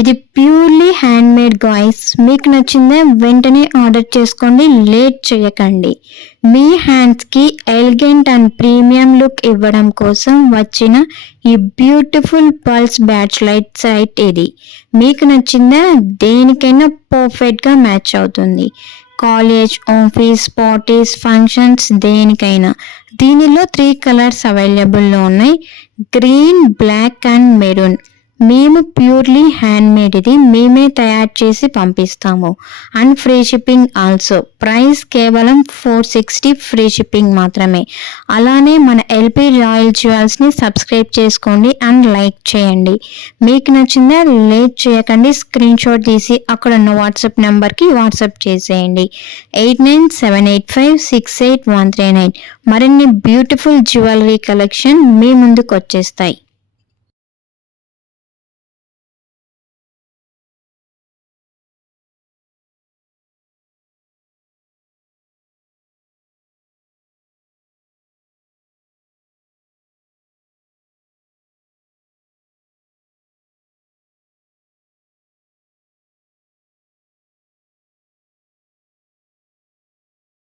ఇది purely hand made guys. మీకు నచ్చిందే వెంటనే ఆర్డర్ చేసుకోండి, లేట్ చేయకండి. మీ హ్యాండ్స్కి ఎలిగెంట్ అండ్ ప్రీమియం లుక్ ఇవ్వడం కోసం వచ్చిన ఈ బ్యూటిఫుల్ పల్స్ బ్యాచ్ లైట్ సైట్ ఇది. మీకు నచ్చిందే దేనికైనా పర్ఫెక్ట్గా మ్యాచ్ అవుతుంది. కాలేజ్, ఆఫీస్, పార్టీస్, ఫంక్షన్స్ దేనికైనా. దీనిలో 3 కలర్స్ అవైలబుల్లో ఉన్నాయి, గ్రీన్, బ్లాక్ అండ్ మెరూన్. మేము ప్యూర్లీ హ్యాండ్ మేడ్ ఇది మేమే తయారు చేసి పంపిస్తాము and free shipping also. Price కేవలం 460 ఫ్రీ షిప్పింగ్ మాత్రమే. అలానే మన ఎల్పి రాయల్ జ్యువెల్స్ని సబ్స్క్రైబ్ చేసుకోండి అండ్ లైక్ చేయండి. మీకు నచ్చిందా లేట్ చేయకండి, స్క్రీన్ షాట్ తీసి అక్కడ ఉన్న వాట్సాప్ నెంబర్కి వాట్సాప్ చేసేయండి 8978568139. మరిన్ని బ్యూటిఫుల్ జ్యువెలరీ కలెక్షన్ మీ ముందుకు వచ్చేస్తాయి.